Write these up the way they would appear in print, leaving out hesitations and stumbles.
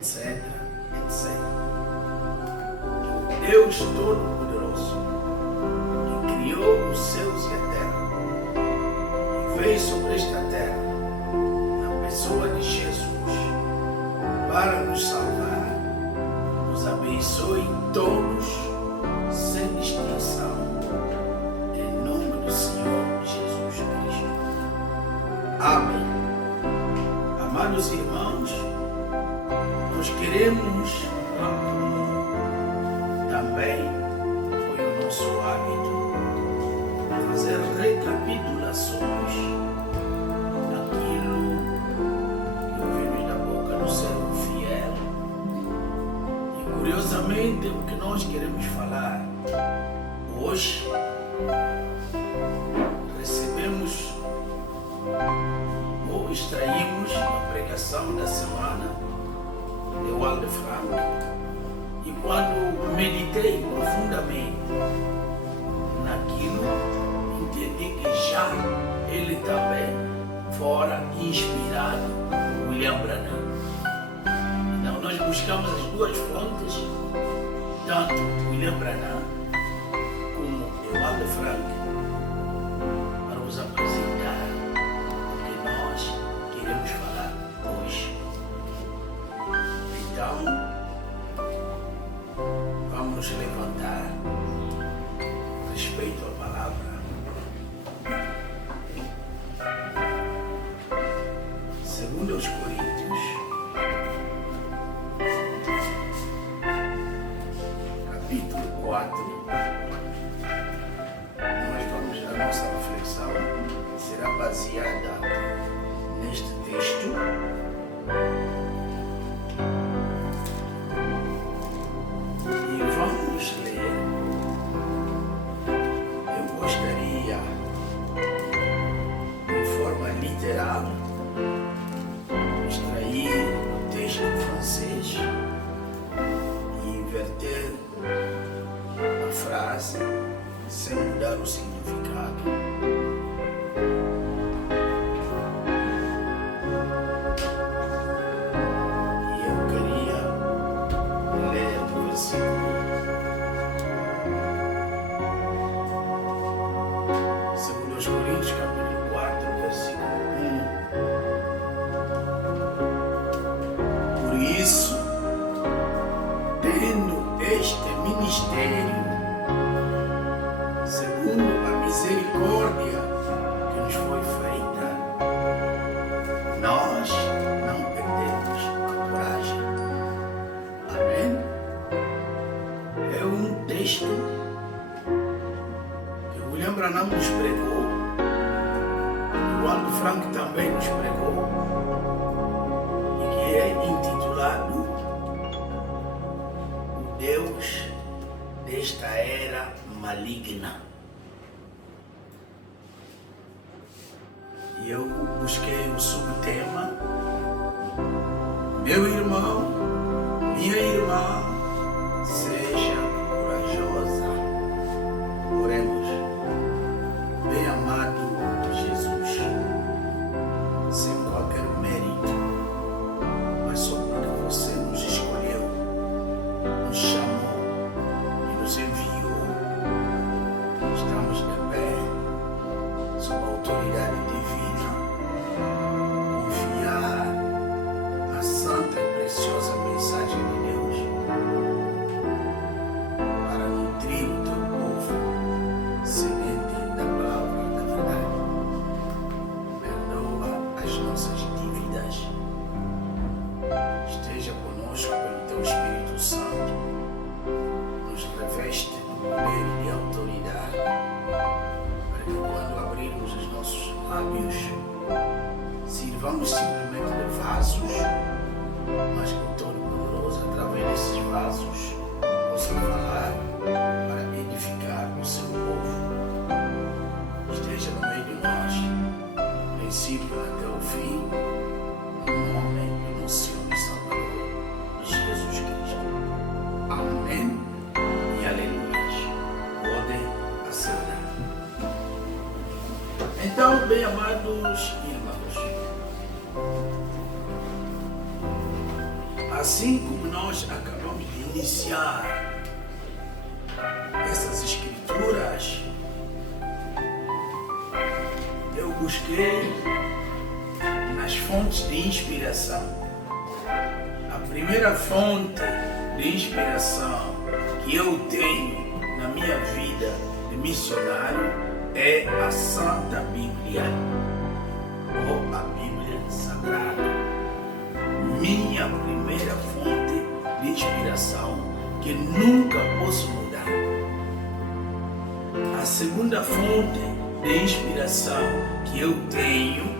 etc, etc. Deus Todo-Poderoso, que criou os céus e a terra, e veio sobre esta terra, na pessoa de Jesus, para nos salvar, nos abençoe todos, sem distinção, em nome do Senhor Jesus Cristo. Amém. Amados irmãos, nós queremos, também foi o nosso hábito, fazer recapitulações daquilo que ouvimos da boca do servo fiel. E curiosamente, o que nós queremos falar hoje, recebemos ou extraímos a pregação da semana de Waldo Franco, e quando meditei profundamente naquilo, entendi que já ele também fora inspirado por William Branham. Então nós buscamos as duas fontes, tanto William Branham como Waldo Franco, para vos apresentar o que nós queremos falar hoje. Então, vamos nos levantar respeito à palavra. Segundo aos Coríntios, capítulo 4, a nossa reflexão será baseada neste texto. Vamos ler. Eu gostaria, de forma literal, extrair o texto francês e inverter a frase sem mudar o significado. E eu queria ler o versículo 2 Coríntios, capítulo 4, versículo 1. Por isso, tendo este ministério, segundo a misericórdia que nos foi feita, nós não perdemos a coragem. Amém? É um texto que William Branham nos pregou, o Waldo Franco também nos pregou, e que é intitulado O Deus desta Era Maligna. E eu busquei o subtema: meu irmão, minha irmã, seja corajosa. Oremos. Bem amado Jesus, sem qualquer mérito, mas só porque você nos escolheu, nos chamou e nos enviou, estamos de pé, sob a autoridade divina, confiar a santa e preciosa mensagem de Deus para nutrir o teu povo semente da palavra da verdade. Perdoa as nossas dívidas. Esteja conosco pelo teu Espírito Santo. Nos reveste do poder e de autoridade, para que quando abrirmos os nossos lábios, sirvamos simplesmente de vasos, mas que o Todo-Poderoso, através desses vasos, possa falar para edificar o seu povo. Esteja no meio de nós, princípio até o fim, no nome do nosso Senhor e Salvador, Jesus Cristo. Amém e aleluia. Podem assentar. Então, bem amados irmãos, assim assim como nós acabamos de iniciar essas escrituras, eu busquei nas fontes de inspiração. A primeira fonte de inspiração que eu tenho na minha vida de missionário é a Santa Bíblia, ou a Bíblia Sagrada. Minha primeira fonte de inspiração que nunca posso mudar. A segunda fonte de inspiração que eu tenho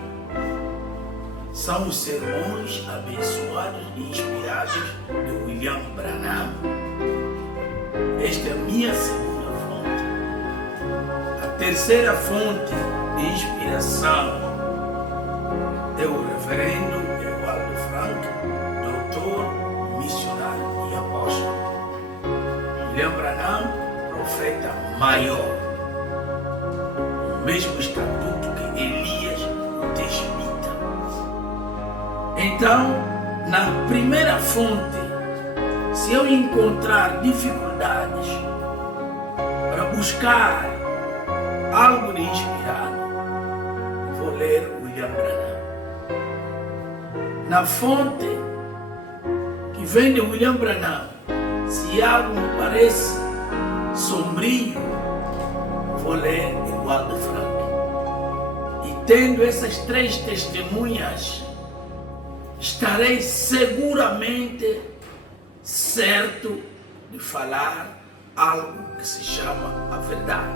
são os sermões abençoados e inspirados de William Branham. Esta é a minha segunda fonte. A terceira fonte de inspiração é o reverendo Evaldo Frank, doutor, missionário e apóstolo. William Branham, profeta maior. O mesmo estatuto que Elias, o Tesbita. Então, na primeira fonte, se eu encontrar dificuldades para buscar algo de inspirado, vou ler William Branham. Na fonte que vem de William Branham, se algo me parece sombrio, vou ler Evaldo Frank. E tendo essas três testemunhas, estarei seguramente certo de falar algo que se chama a verdade.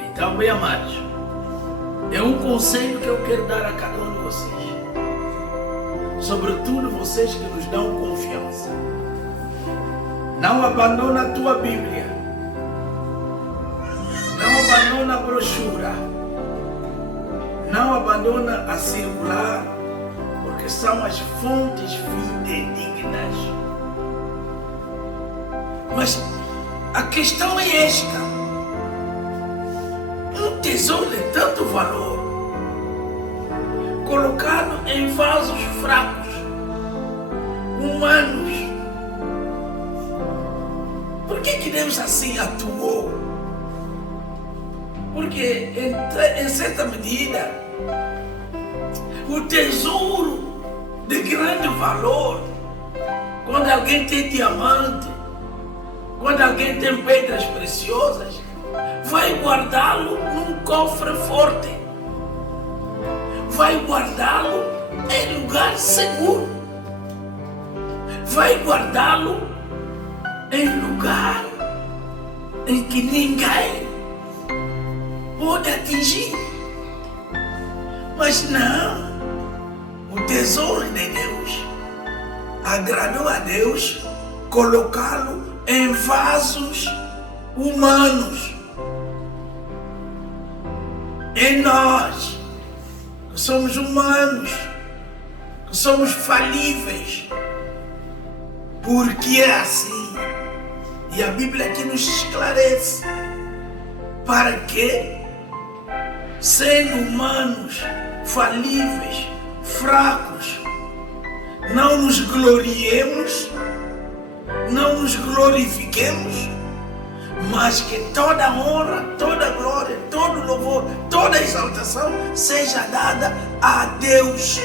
Então, bem amados, é um conselho que eu quero dar a cada um de vocês, sobretudo vocês que nos dão confiança. Não abandona a tua Bíblia, não abandona a brochura, não abandona a circular, porque são as fontes fidedignas. Mas a questão é esta: um tesouro de tanto valor, colocado em vasos fracos, humanos. Por que Deus assim atuou? Porque em certa medida, o tesouro de grande valor, quando alguém tem diamante, quando alguém tem pedras preciosas, vai guardá-lo num cofre forte, vai guardá-lo em lugar seguro, vai guardá-lo em lugar em que ninguém pode atingir. Mas não, o tesouro de Deus agradou a Deus colocá-lo em vasos humanos. Em nós, que somos humanos, que somos falíveis, porque é assim. E a Bíblia aqui nos esclarece para que, sendo humanos, falíveis, fracos, não nos gloriemos, não nos glorifiquemos, mas que toda honra, toda glória, todo louvor, toda exaltação seja dada a Deus.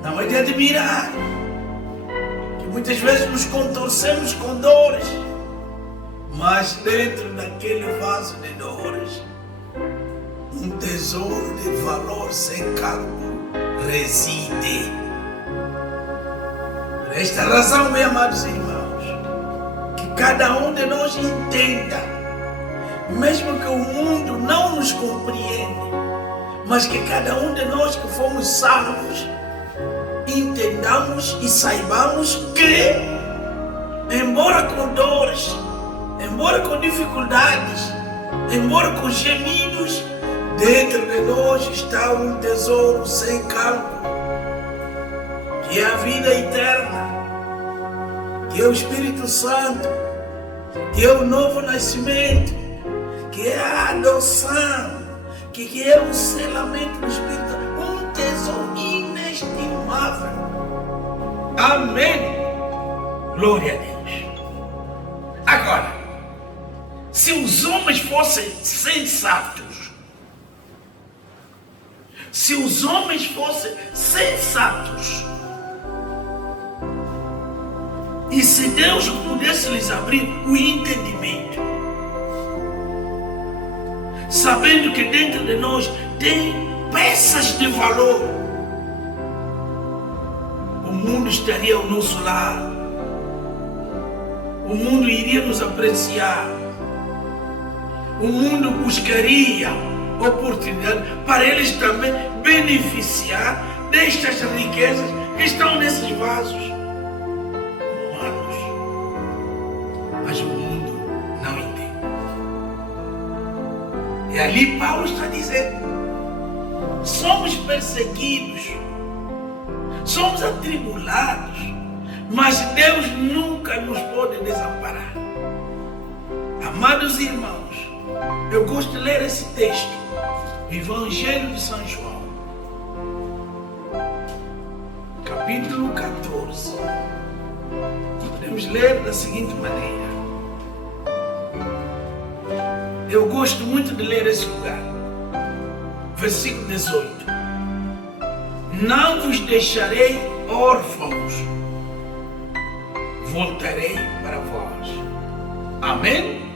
Não é de admirar que muitas vezes nos contorcemos com dores, mas dentro daquele vaso de dores, um tesouro de valor sem cálculo reside. Por esta razão, meus amados irmãos, que cada um de nós entenda, mesmo que o mundo não nos compreenda, mas que cada um de nós que fomos salvos, entendamos e saibamos que, embora com dores, embora com dificuldades, embora com gemidos, dentro de nós está um tesouro sem cálculo, que é a vida eterna, que é o Espírito Santo, que é o novo nascimento, que é a adoção, que é o selamento do Espírito, um tesouro inestimável. palavra. Amém. Glória a Deus. Agora, se os homens fossem sensatos, e se Deus pudesse lhes abrir o entendimento, sabendo que dentro de nós tem peças de valor, o mundo estaria ao nosso lado, o mundo iria nos apreciar, o mundo buscaria oportunidade para eles também beneficiar destas riquezas que estão nesses vasos humanos. Mas o mundo não entende. E ali Paulo está dizendo: somos perseguidos, somos atribulados, mas Deus nunca nos pode desamparar. Amados irmãos, eu gosto de ler esse texto, o Evangelho de São João, capítulo 14. Podemos ler da seguinte maneira. Eu gosto muito de ler esse lugar. Versículo 18. Não vos deixarei órfãos, voltarei para vós. Amém?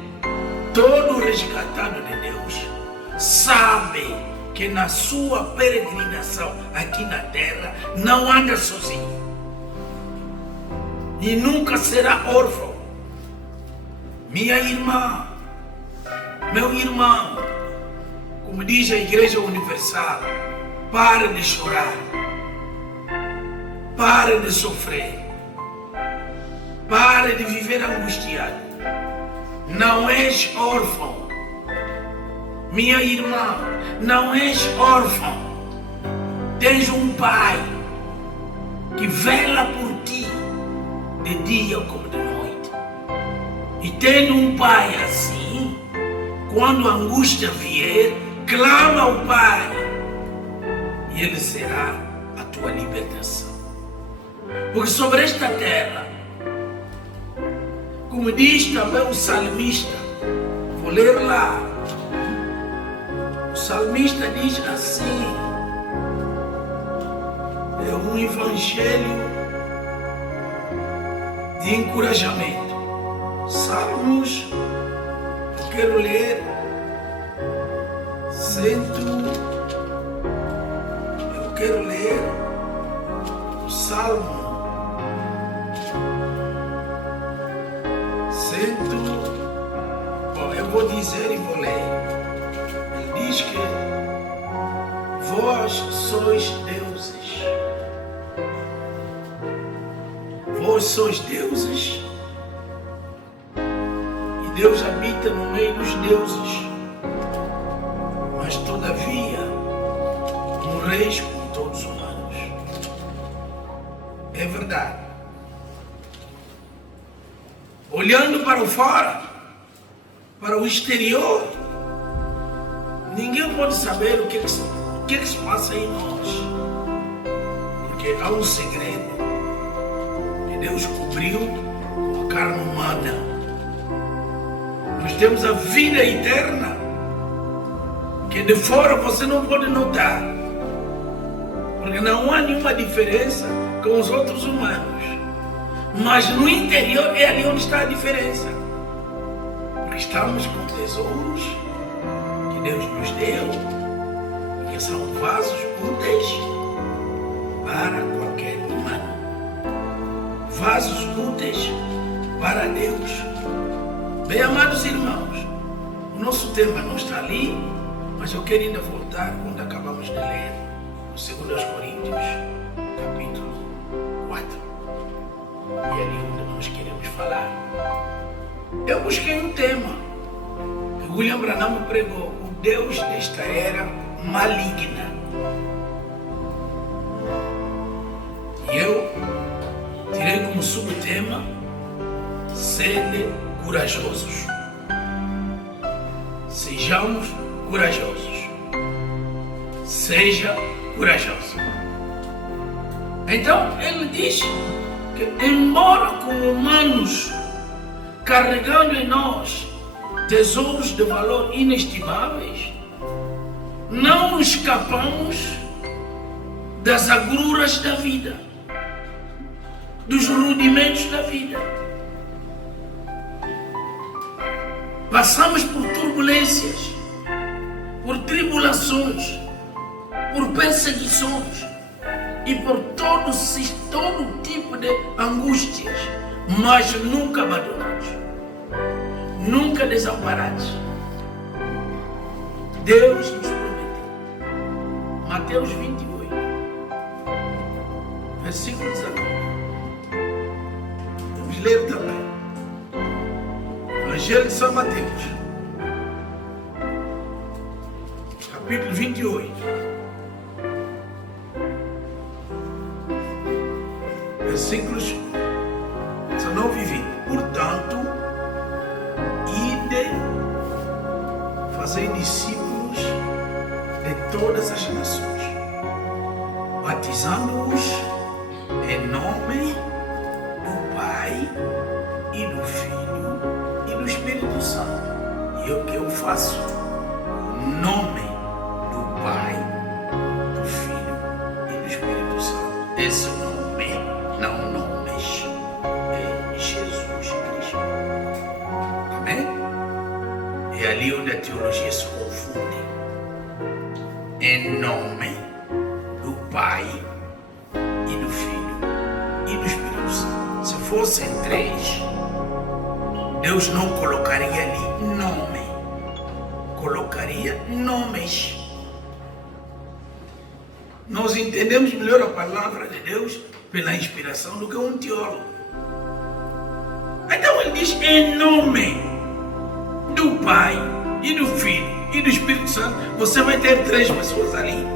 Todo resgatado de Deus sabe que na sua peregrinação aqui na terra não anda sozinho e nunca será órfão. Minha irmã, meu irmão, como diz a Igreja Universal, pare de chorar, pare de sofrer, pare de viver angustiado. Não és órfão. Minha irmã, não és órfão. Tens um pai que vela por ti de dia como de noite. E tendo um pai assim, quando a angústia vier, clama ao Pai e Ele será a tua libertação. Porque sobre esta terra, como diz também o salmista, vou ler lá, o salmista diz assim, é um evangelho de encorajamento. Salmos, eu quero ler, eu quero ler o Salmo eu vou dizer e vou ler. Ele diz que vós sois deuses. Vós sois deuses. E Deus habita no meio dos deuses. Mas todavia, morreis como todos os humanos. É verdade. Olhando para o fora, para o exterior, ninguém pode saber o que se passa em nós. Porque há um segredo que Deus cobriu com a carne humana. Nós temos a vida eterna, que de fora você não pode notar. Porque não há nenhuma diferença com os outros humanos. Mas no interior é ali onde está a diferença. Porque estamos com tesouros que Deus nos deu, que são vasos úteis para qualquer humano. Vasos úteis para Deus. Bem, amados irmãos, o nosso tema não está ali, mas eu quero ainda voltar quando acabamos de ler o 2 Coríntios, capítulo 4. E é ali onde nós queremos falar. Eu busquei um tema que William Branham pregou: o Deus desta era maligna. E eu tirei como subtema: sede corajosos. Sejamos corajosos. Seja corajoso. Então ele diz que, embora como humanos, carregando em nós tesouros de valor inestimáveis, não escapamos das agruras da vida, dos rudimentos da vida. Passamos por turbulências, por tribulações, por perseguições e por todo tipo de angústias, mas nunca abandonados, nunca desamparados. Deus nos prometeu, Mateus 28, versículo 19. Vamos ler também. Evangelho de São Mateus, capítulo 28, versículos 19 e 20. Portanto, ide, fazei discípulos de todas as nações, batizando-os em nome do Pai e do Filho e do Espírito Santo. E o que eu faço? Em nome do Pai, do Filho e do Espírito Santo. Esse nome, não nomes, é Jesus Cristo. Amém? É ali onde a teologia se confunde. Em nome do Pai e do Filho e do Espírito Santo. Se fossem três, Deus não colocaria ali nome, colocaria nomes. Nós entendemos melhor a palavra de Deus pela inspiração do que um teólogo. Então ele diz em nome do Pai e do Filho e do Espírito Santo. Você vai ter três pessoas ali.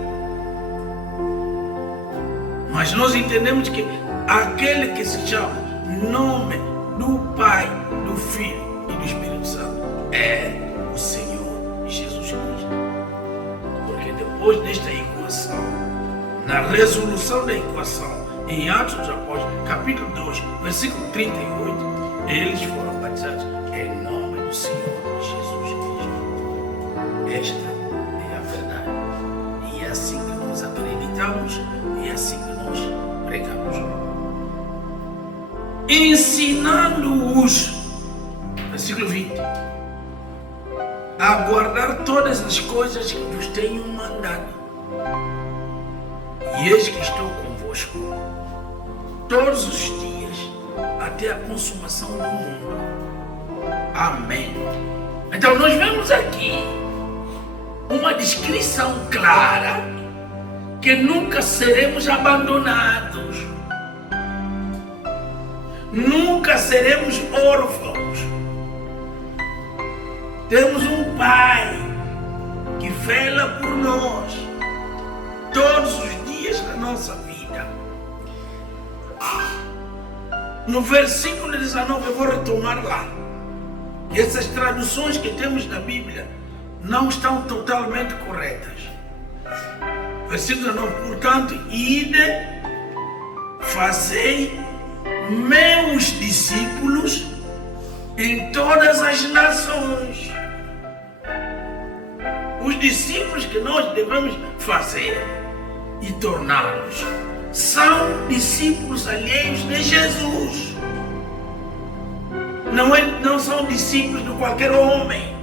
Mas nós entendemos que aquele que se chama nome do Pai, do Filho e do Espírito Santo é o Senhor Jesus Cristo. Porque depois desta equação, na resolução da equação, em Atos dos Apóstolos, capítulo 2, versículo 38, eles foram batizados em nome do Senhor Jesus Cristo. Esta é a verdade. E é assim que nós acreditamos, e é assim que nós pregamos. Ensinando-os, versículo 20, a guardar todas as coisas que vos tenho mandado. E eis que estou convosco todos os dias até a consumação do mundo. Amém. Então nós vemos aqui uma descrição clara que nunca seremos abandonados. Nunca seremos órfãos. Temos um Pai que vela por nós todos os dias da nossa vida. No versículo 19, eu vou retomar lá. Essas traduções que temos na Bíblia não estão totalmente corretas. Versículo 19, portanto, ide, fazei meus discípulos em todas as nações. Os discípulos que nós devemos fazer e torná-los são discípulos alheios de Jesus. Não são discípulos de qualquer homem.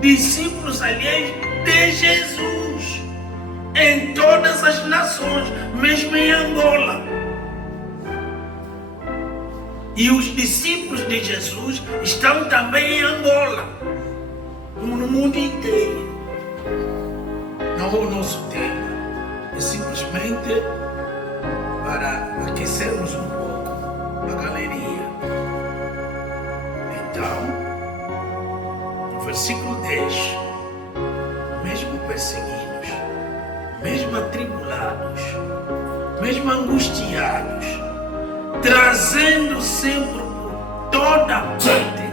Discípulos alheios de Jesus em todas as nações, mesmo em Angola. E os discípulos de Jesus estão também em Angola, como no mundo inteiro. Não é o nosso tema, é simplesmente para aquecermos um pouco a galeria. Então, no versículo 10, mesmo perseguidos, mesmo atribulados, mesmo angustiados, trazendo sempre por toda parte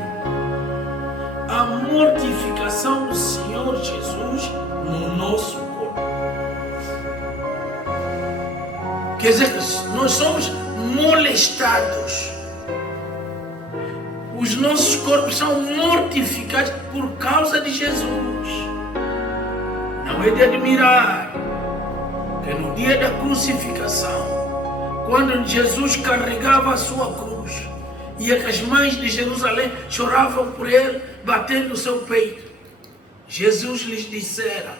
a mortificação do Senhor Jesus no nosso corpo. Quer dizer que nós somos molestados. Os nossos corpos são mortificados por causa de Jesus. Não é de admirar que no dia da crucificação, quando Jesus carregava a sua cruz, e as mães de Jerusalém choravam por ele, batendo no seu peito, Jesus lhes dissera: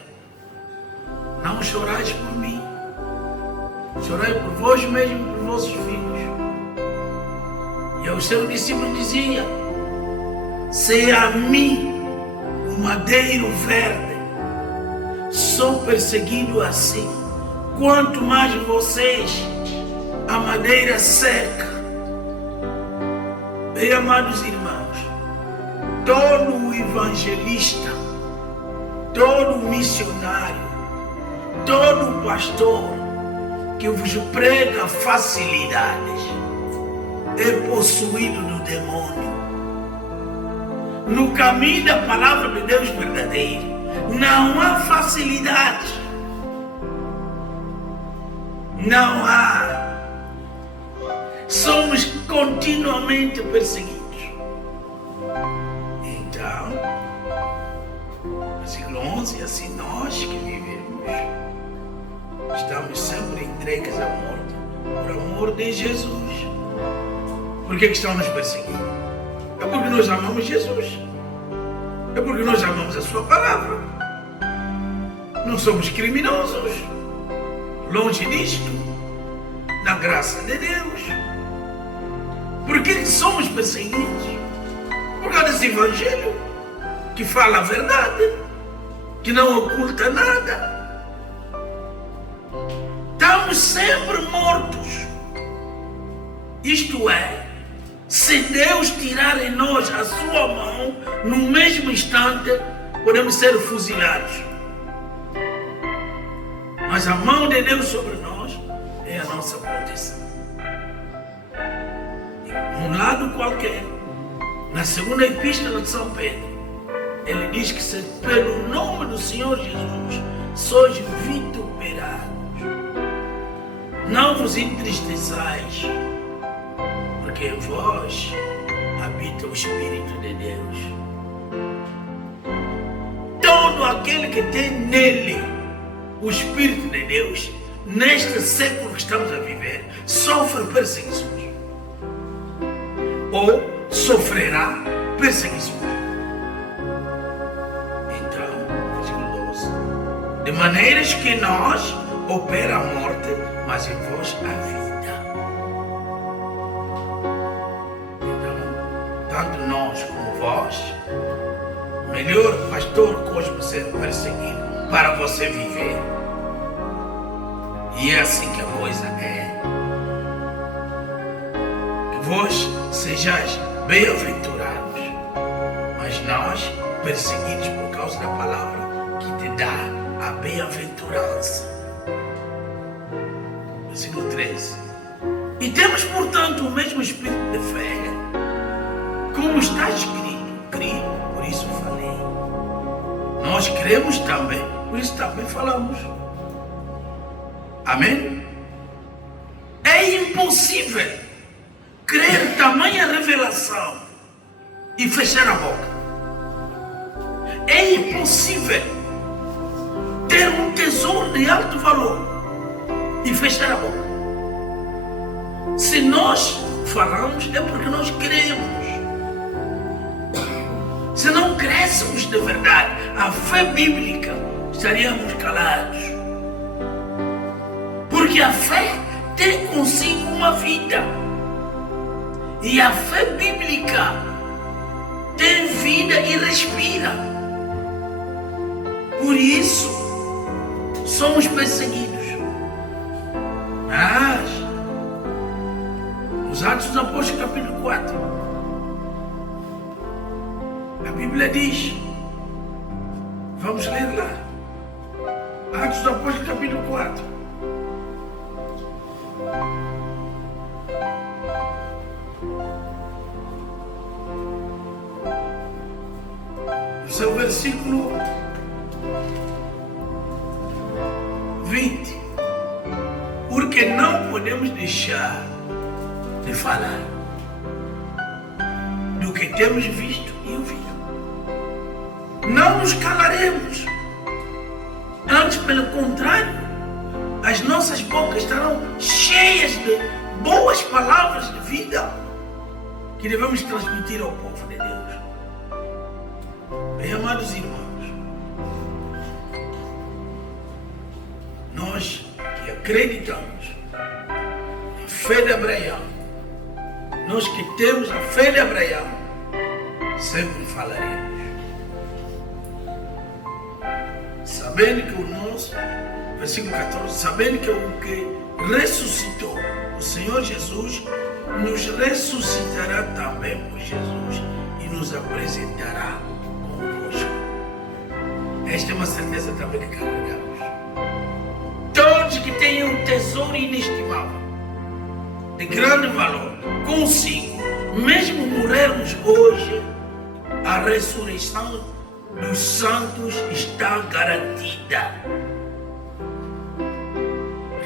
não chorais por mim, chorai por vós mesmos e por vossos filhos. E aos seus discípulos dizia: se a mim, o madeiro verde, sou perseguido assim, quanto mais vocês, a madeira seca. Bem, amados irmãos, todo evangelista, todo missionário, todo pastor que vos prega facilidades é possuído do demônio. No caminho da palavra de Deus verdadeira não há facilidades, não há. Somos continuamente perseguidos. Então, versículo 11, assim nós que vivemos estamos sempre entregues à morte por amor de Jesus. Por que estão nos perseguindo? É porque nós amamos Jesus. É porque nós amamos a sua palavra. Não somos criminosos. Longe disto. Na graça de Deus. Por que somos perseguidos? Por causa desse evangelho que fala a verdade, que não oculta nada. Estamos sempre mortos. Isto é, se Deus tirar em nós a sua mão, no mesmo instante podemos ser fuzilados. Mas a mão de Deus sobre nós é a nossa proteção. Um lado qualquer, na segunda epístola de São Pedro, ele diz que se pelo nome do Senhor Jesus sois vituperados, não vos entristeçais, porque em vós habita o Espírito de Deus. Todo aquele que tem nele o Espírito de Deus, neste século que estamos a viver, sofre perseguições. Ou sofrerá perseguições. Então, versículo 12. De maneiras que nós opera a morte, mas em vós a vida. Então, tanto nós como vós, melhor pastor Cosmo ser perseguido para você viver. E é assim que a coisa é. Que vós sejais bem-aventurados, mas nós perseguidos por causa da palavra que te dá a bem-aventurança. Versículo 13. E temos, portanto, o mesmo espírito de fé, como está escrito: criei, por isso falei. Nós cremos também, por isso também falamos. Amém? É impossível crer tamanha revelação e fechar a boca. É impossível ter um tesouro de alto valor e fechar a boca. Se nós falamos, é porque nós cremos. Se não crescemos de verdade a fé bíblica, estaríamos calados. Porque a fé tem consigo uma vida. E a fé bíblica tem vida e respira. Por isso, somos perseguidos. Mas, nos Atos dos Apóstolos, capítulo 4, a Bíblia diz, vamos ler lá, Atos dos Apóstolos, capítulo 4. Seu versículo 20. Porque não podemos deixar de falar do que temos visto e ouvido. Não nos calaremos. Antes, pelo contrário, as nossas bocas estarão cheias de boas palavras de vida que devemos transmitir ao povo de Deus. Bem, amados irmãos, nós que acreditamos na fé de Abraão, nós que temos a fé de Abraão, sempre falaremos. Sabendo que o nosso, versículo 14, sabendo que o que ressuscitou, o Senhor Jesus, nos ressuscitará também por Jesus e nos apresentará convosco. Esta é uma certeza também que carregamos. Todos que tenham um tesouro inestimável, de grande valor, consigo, mesmo morrermos hoje, a ressurreição dos santos está garantida.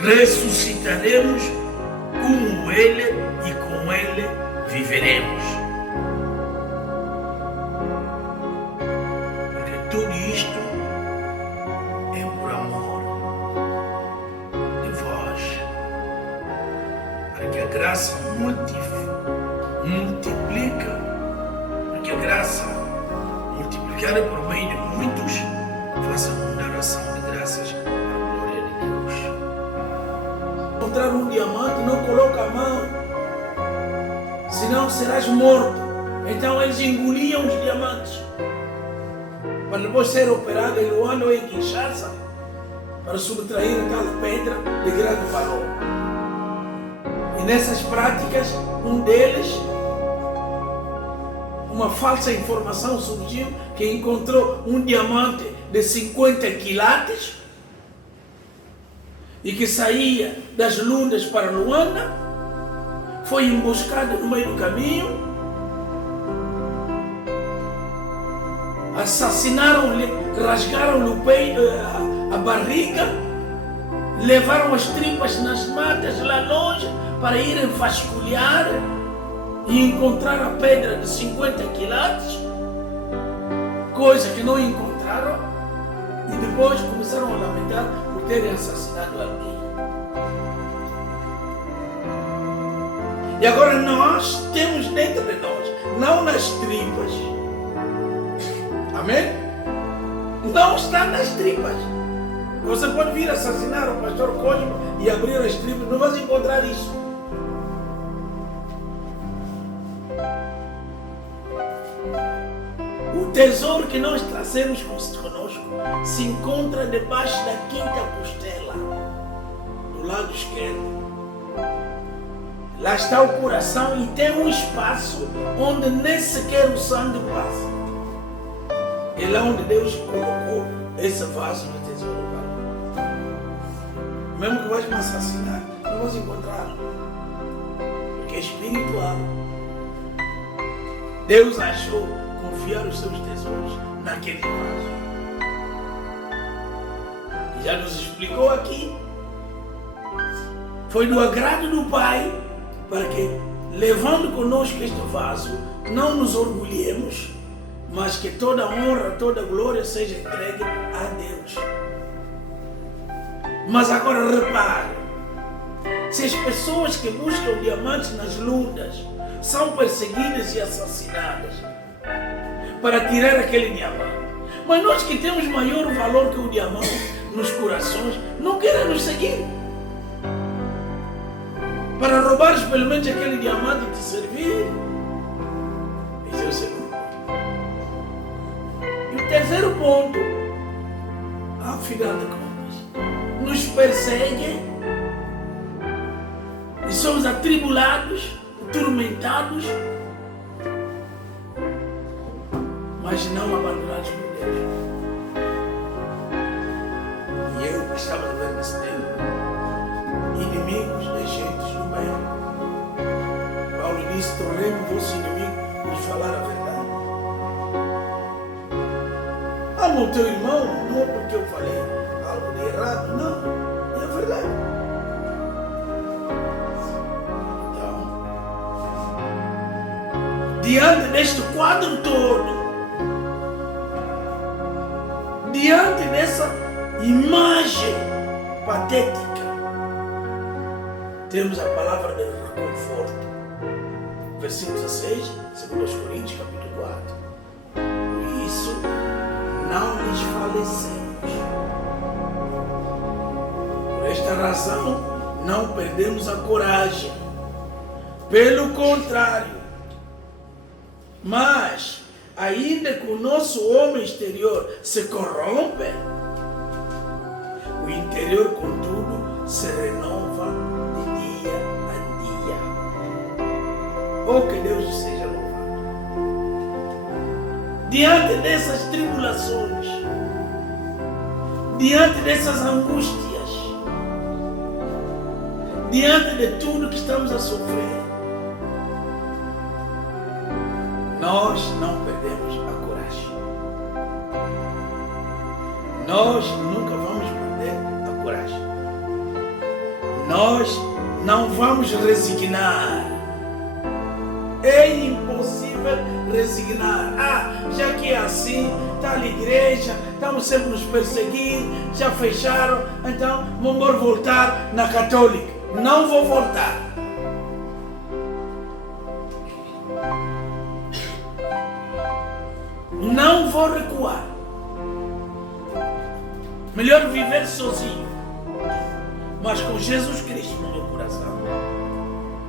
Ressuscitaremos como Ele e com Ele viveremos. Porque tudo isto é por amor de vós, para que a graça multiplica, porque a graça multiplicada por meio de muitos faça uma oração de graças para a glória de Deus. Encontrar um diamante, não coloca a mão, senão serás morto. Então eles engoliam os diamantes para depois ser operado em Luanda ou em Kinshasa para subtrair aquela pedra de grande valor. E nessas práticas, um deles, uma falsa informação surgiu que encontrou um diamante de 50 quilates e que saía das Lundas para Luanda, foi emboscado no meio do caminho, assassinaram-lhe, rasgaram-lhe o peito, a barriga, levaram as tripas nas matas lá longe para irem vasculhar e encontrar a pedra de 50 quilates, coisa que não encontraram, e depois começaram a lamentar por terem assassinado alguém. E agora nós temos dentro de nós, não nas tripas, amém? Não está nas tripas. Você pode vir assassinar o pastor Cosmo e abrir as tripas, não vai encontrar isso. O tesouro que nós trazemos conosco se encontra debaixo da quinta costela, do lado esquerdo. Lá está o coração e tem um espaço onde nem sequer o sangue passa. É lá onde Deus colocou esse vaso de tesouro. Mesmo que vais me assassinar, não vais encontrá-lo, porque é espiritual. Deus achou confiar os seus tesouros naquele vaso. E já nos explicou aqui. Foi do agrado do Pai para que, levando conosco este vaso, não nos orgulhemos, mas que toda honra, toda glória seja entregue a Deus. Mas agora repare, se as pessoas que buscam diamantes nas lutas são perseguidas e assassinadas para tirar aquele diamante, mas nós que temos maior valor que o diamante nos corações, não querem nos seguir para roubares pelo menos aquele diamante e te servir. Esse é o segundo ponto. E o terceiro ponto, afinal de contas, nos perseguem e somos atribulados, atormentados, mas não abandonados por Deus. E eu estava vendo nesse tempo, inimigos das gentes do bem. Paulo disse: tornemos vosso inimigo de falar a verdade. Ama o teu irmão, não porque eu falei algo de errado, não, é a verdade. diante deste quadro todo, diante dessa imagem patética, temos a palavra de reconforto. Versículo 16, 2 Coríntios, capítulo 4. Por isso, não desfalecemos. Por esta razão, não perdemos a coragem. Pelo contrário, mas, ainda que o nosso homem exterior se corrompe, o interior, contudo, se renova de dia a dia. Oh, que Deus seja louvado. Diante dessas tribulações, diante dessas angústias, diante de tudo que estamos a sofrer, nós não perdemos a coragem. Nós nunca vamos perder a coragem. Nós não vamos resignar. É impossível resignar. Já que é assim, está a igreja, estamos sempre nos perseguindo, já fecharam, então vamos voltar na católica. Não vou voltar. Não vou recuar. Melhor viver sozinho, mas com Jesus Cristo no meu coração,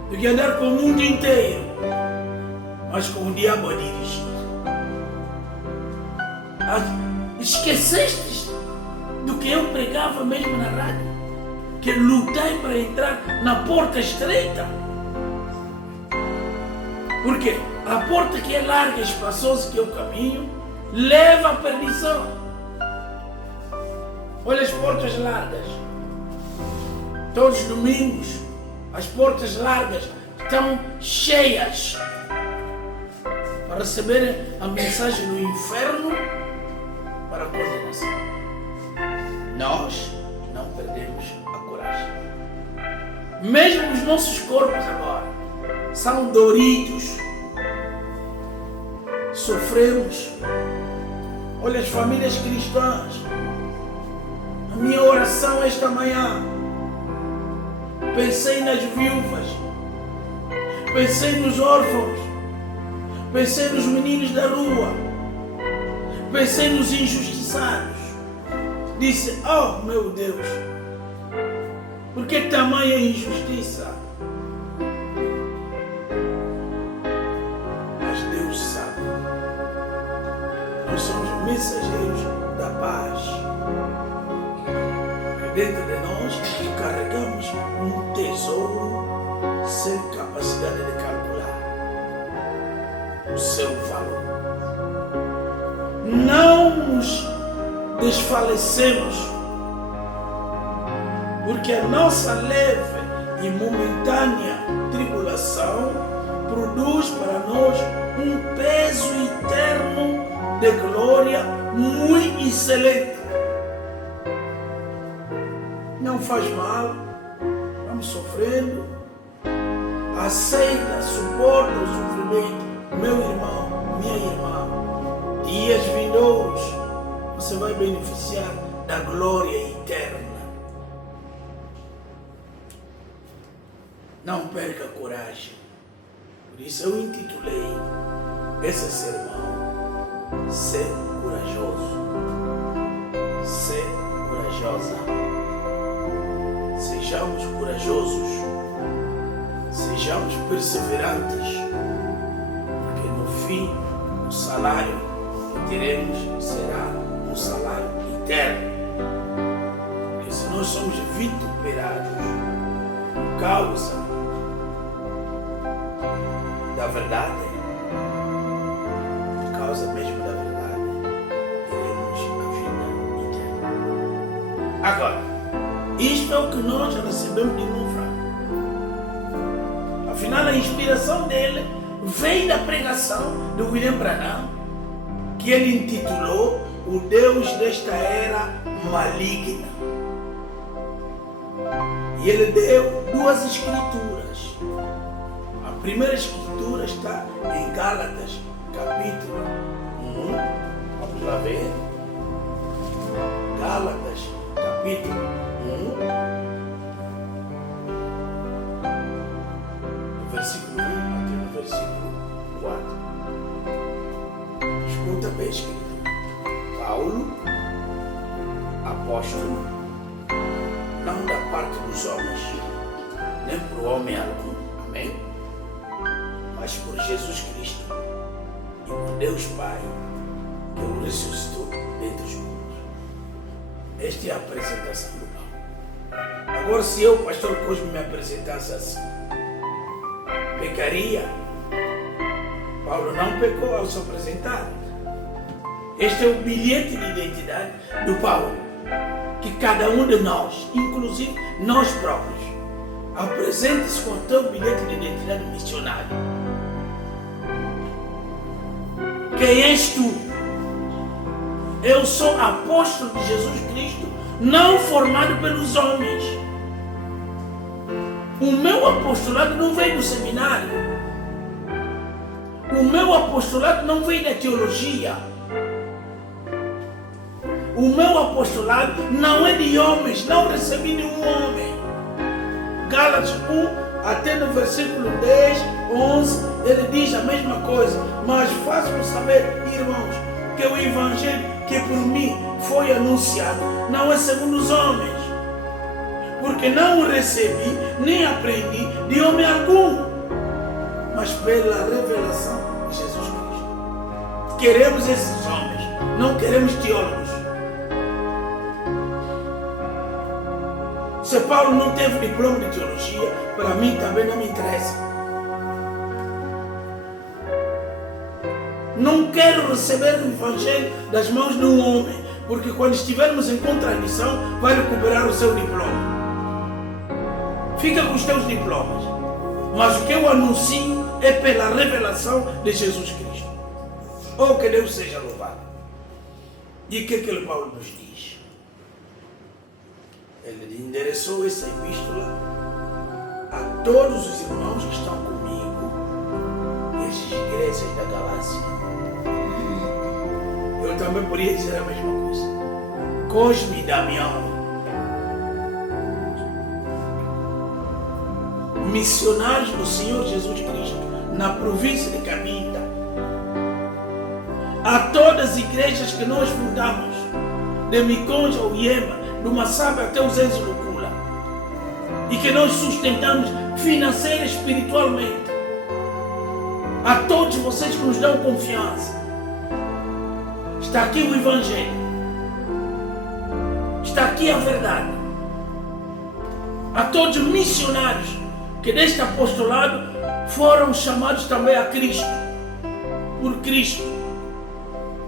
do que andar com o mundo inteiro, mas com o diabo a dirigir. Esqueceste do que eu pregava mesmo na rádio? Que lutei para entrar na porta estreita. Por quê? A porta que é larga e espaçosa, que é o caminho, leva à perdição. Olha as portas largas. Todos os domingos, as portas largas estão cheias para receberem a mensagem do inferno para a condenação. Nós não perdemos a coragem. Mesmo os nossos corpos agora são doridos. Sofremos. Olha as famílias cristãs. A minha oração esta manhã, pensei nas viúvas, pensei nos órfãos, pensei nos meninos da rua, pensei nos injustiçados. Disse: oh meu Deus, por que tamanha injustiça? Mas Deus sabe. Nós somos mensageiros da paz. Dentro de nós carregamos um tesouro sem capacidade de calcular o seu valor. Não nos desfalecemos, porque a nossa leve e momentânea tribulação produz para nós um peso eterno de glória muito excelente. Não faz mal, vamos sofrendo, aceita, suporta o sofrimento, meu irmão, minha irmã. Dias vindouros, você vai beneficiar da glória eterna. Não perca a coragem. Por isso eu intitulei esse sermão: Ser corajoso. Ser corajosa. Sejamos corajosos, sejamos perseverantes, porque no fim o salário que teremos será um salário eterno. Porque se nós somos vituperados por causa da verdade, por causa mesmo da verdade, teremos a vida eterna. Agora, isto é o que nós recebemos de Nufra. Afinal, a inspiração dele veio da pregação de William Branham, que ele intitulou O Deus desta Era Maligna. E ele deu duas escrituras. A primeira escritura está em Gálatas, capítulo 1. Vamos lá ver. Gálatas, capítulo 1. Versículo 1 até o versículo 4. Escuta bem, escrito. Paulo, apóstolo, não da parte dos homens, nem por homem algum, amém? Mas por Jesus Cristo e por Deus Pai, que o ressuscitou dentre os mortos. Esta é a apresentação do Paulo. Agora, se eu, pastor Cosme, me apresentasse assim, pecaria? Paulo não pecou ao se apresentar. Este é o bilhete de identidade do Paulo, que cada um de nós, inclusive nós próprios, apresente-se com o teu bilhete de identidade missionário. Quem és tu? Eu sou apóstolo de Jesus Cristo, não formado pelos homens. O meu apostolado não vem do seminário. O meu apostolado não vem da teologia. O meu apostolado não é de homens, não recebi nenhum homem. Gálatas 1, até no versículo 10, 11, ele diz a mesma coisa. Mas faço saber, irmãos, que o evangelho que por mim foi anunciado não é segundo os homens. Porque não o recebi, nem aprendi de homem algum, mas pela revelação de Jesus Cristo. Queremos esses homens, não queremos teólogos. Se Paulo não teve diploma de teologia, para mim também não me interessa. Não quero receber o evangelho das mãos de um homem, porque quando estivermos em contradição, vai recuperar o seu diploma. Fica com os teus diplomas, mas o que eu anuncio é pela revelação de Jesus Cristo. Oh, que Deus seja louvado. E o que aquele Paulo nos diz? Ele endereçou essa epístola a todos os irmãos que estão comigo nestas igrejas da Galácia. Eu também poderia dizer a mesma coisa. Cosme e Damião, missionários do Senhor Jesus Cristo na província de Cabinda, a todas as igrejas que nós fundamos, de Miconja ao Iema, do Massabe até os Enzos do Cula, e que nós sustentamos financeira e espiritualmente, a todos vocês que nos dão confiança. Está aqui o Evangelho, está aqui a verdade. A todos os missionários que deste apostolado foram chamados também a Cristo, por Cristo.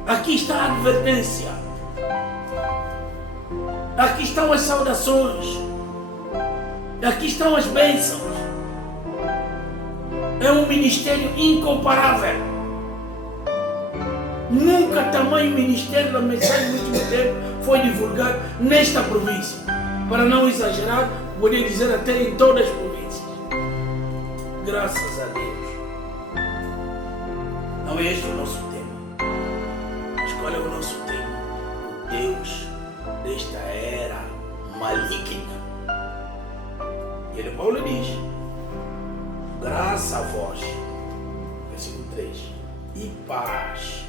Aqui está a advertência. Aqui estão as saudações. Aqui estão as bênçãos. É um ministério incomparável. Nunca tamanho ministério da mensagem do último tempo foi divulgado nesta província. Para não exagerar, poderia dizer até em todas as províncias. Graças a Deus. Não é este o nosso tema. Mas qual é o nosso tema? O Deus desta era maligna. E ele, Paulo, diz: graça a vós, versículo 3, e paz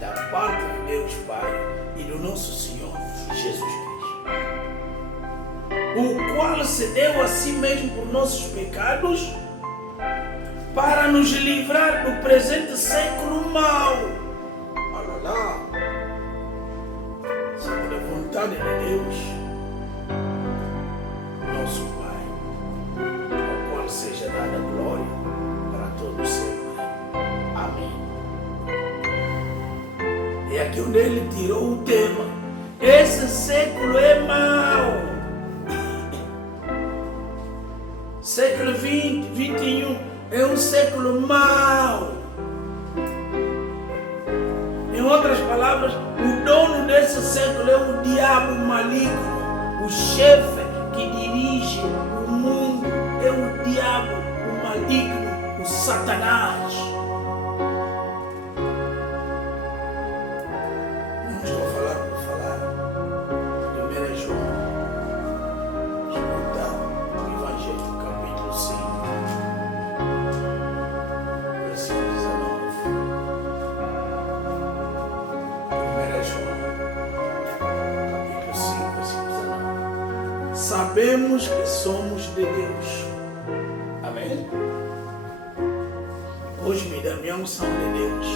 da parte de Deus Pai e do nosso Senhor Jesus Cristo, o qual se deu a si mesmo por nossos pecados, para nos livrar do presente século mau. Olha lá, segundo a vontade de Deus, nosso Pai, ao qual seja dada glória para todos sempre. Amém. E aqui onde ele tirou o tema: esse século é mau. Século 20, 21 é um século mau. Em outras palavras, o dono desse século é o diabo maligno, o chefe que dirige o mundo é o diabo, o maligno, o o Satanás. Não estou falando por falar. 1 João, escuta o Evangelho, capítulo 5, versículo 19. 1 João, capítulo 5, versículo 19. Sabemos que somos de Deus. Amém? Hoje me dá minha unção de Deus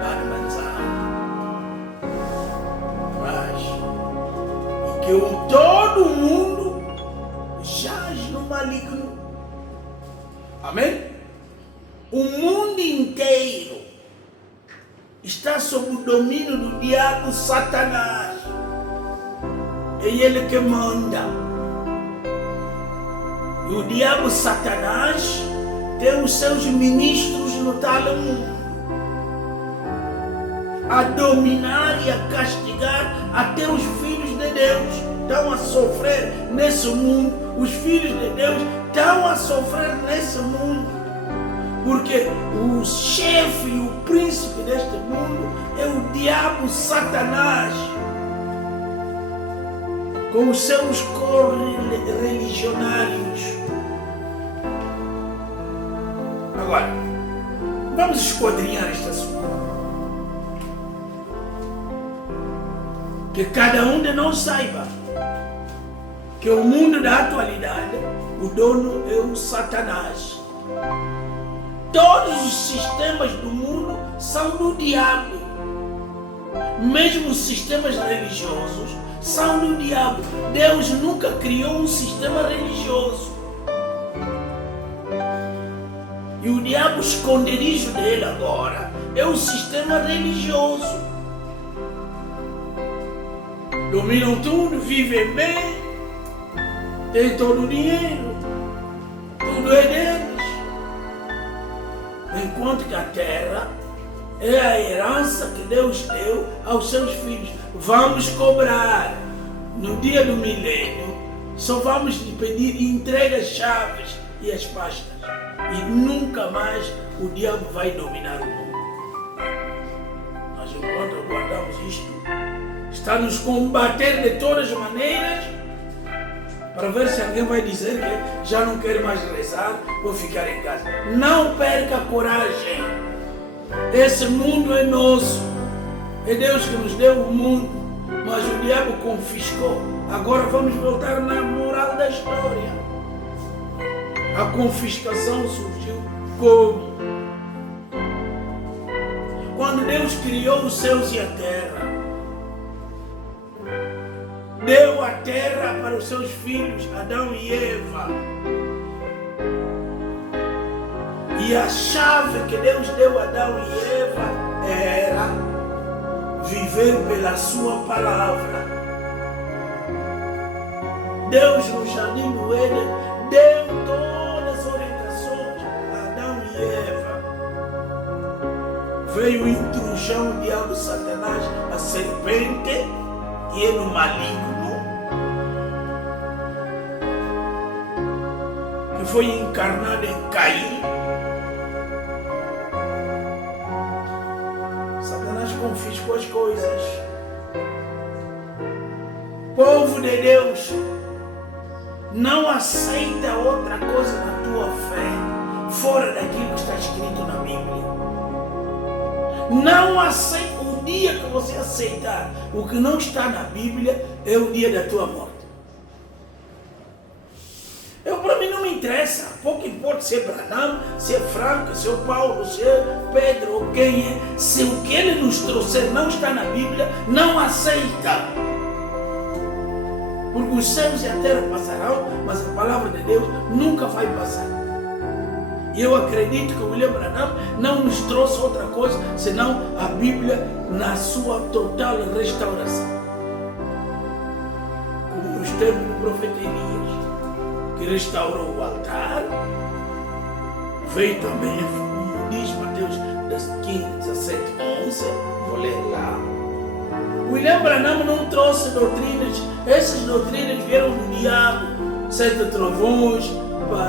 para avançar. Mas e que todo mundo jaz no maligno. Amém? O mundo inteiro está sob o domínio do diabo Satanás. É ele que manda. E o diabo Satanás tem os seus ministros no tal mundo, a dominar e a castigar até os filhos de Deus. Estão a sofrer nesse mundo. Os filhos de Deus estão a sofrer nesse mundo. Porque o chefe e o príncipe deste mundo é o diabo Satanás, com os seus correligionários. Agora, vamos esquadrinhar este assunto. Que cada um de nós saiba que o mundo da atualidade, o dono é o Satanás. Todos os sistemas do mundo são do diabo. Mesmo os sistemas religiosos são do diabo. Deus nunca criou um sistema religioso. E o diabo, o esconderijo dele agora é o sistema religioso. Dominam tudo, vivem bem, têm todo o dinheiro, tudo é deles. Enquanto que a terra é a herança que Deus deu aos seus filhos. Vamos cobrar no dia do milênio, só vamos lhe pedir entrega as chaves e as pastas. E nunca mais o diabo vai dominar o mundo. Mas enquanto guardamos isto, está nos combater de todas as maneiras, para ver se alguém vai dizer que já não quer mais rezar, vou ficar em casa. Não perca a coragem. Esse mundo é nosso. É Deus que nos deu o mundo, mas o diabo confiscou. Agora vamos voltar na moral da história. A confiscação surgiu como? Quando Deus criou os céus e a terra, deu a terra para os seus filhos, Adão e Eva. E a chave que Deus deu a Adão e Eva era viver pela sua palavra. Deus no jardim do Éden deu todas as orientações a Adão e Eva. Veio o intrujão, o diabo Satanás, a serpente, que é no maligno, que foi encarnado em Caim. Satanás confiscou as coisas. Povo de Deus, não aceita outra coisa na tua fé fora daquilo que está escrito na Bíblia. Não aceita. O dia que você aceitar o que não está na Bíblia é o dia da tua morte. Para mim não me interessa. Pouco importa se é Branham, se é Franco, se é o Paulo, se é Pedro ou quem é. Se o que ele nos trouxer não está na Bíblia, não aceita. Porque os céus e a terra passarão, mas a palavra de Deus nunca vai passar. E eu acredito que o William Branham não nos trouxe outra coisa, senão a Bíblia na sua total restauração. Como nos tempos do profeta Elias, que restaurou o altar, veio também, como diz Mateus 15, 17, 11, vou ler lá. William Branham não trouxe doutrinas, essas doutrinas vieram do diabo, 7 trovões,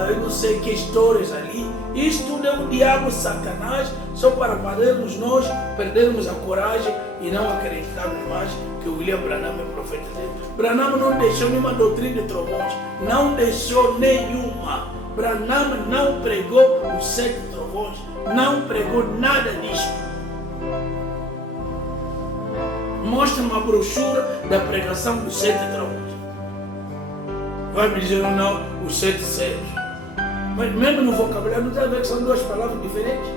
eu não sei que histórias ali. Isso tudo é o diabo, Satanás, só para fazermos nós perdermos a coragem e não acreditarmos mais que o William Branham é profeta de Deus. Branham não deixou nenhuma doutrina de trovões, não deixou nenhuma. Branham não pregou os 7 trovões, não pregou nada disso. Mostra uma brochura da pregação dos 7 trovões. Vai me dizer ou não, os 7 selos. Mas mesmo no vocabulário, não tem a ver que são 2 palavras diferentes.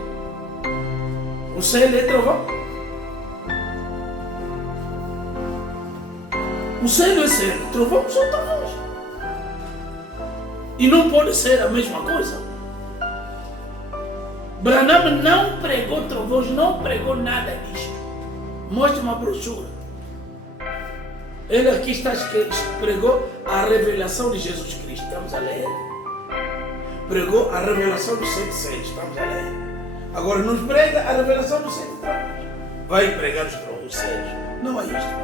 O selo é trovão. O selo é selo, trovão são trovões. E não pode ser a mesma coisa. Branham não pregou trovões, não pregou nada disso. Mostra uma brochura. Ele aqui está escrito, pregou a revelação de Jesus Cristo. Estamos a ler. Pregou a revelação dos 7 selos. Estamos a ler. Agora nos prega a revelação dos 7 trovões. Vai pregar os selos. Não é isto.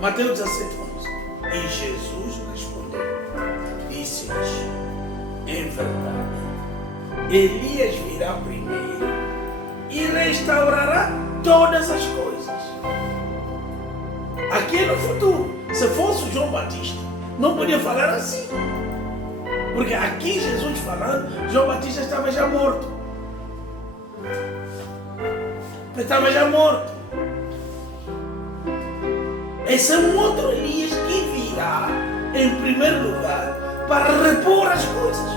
Mateus 17, 11. E Jesus respondeu. Disse-lhes, em verdade, Elias virá primeiro e restaurará todas as coisas. Aqui é no futuro. Se fosse o João Batista, não podia falar assim. Porque aqui Jesus falando, João Batista estava já morto. Estava já morto. Esse é um outro Elias que virá em primeiro lugar para repor as coisas.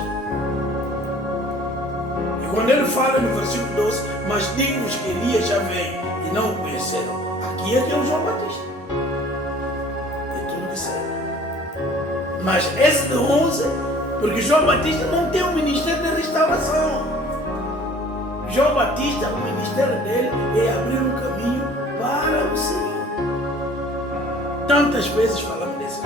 E quando ele fala no versículo 12, mas digo-vos que Elias já veio e não o conheceram. Aqui é que é o João Batista. É tudo que serve. Mas esse de 11, porque João Batista não tem um ministério de restauração. João Batista, o ministério dele é abrir um caminho para o Senhor. Tantas vezes falamos desse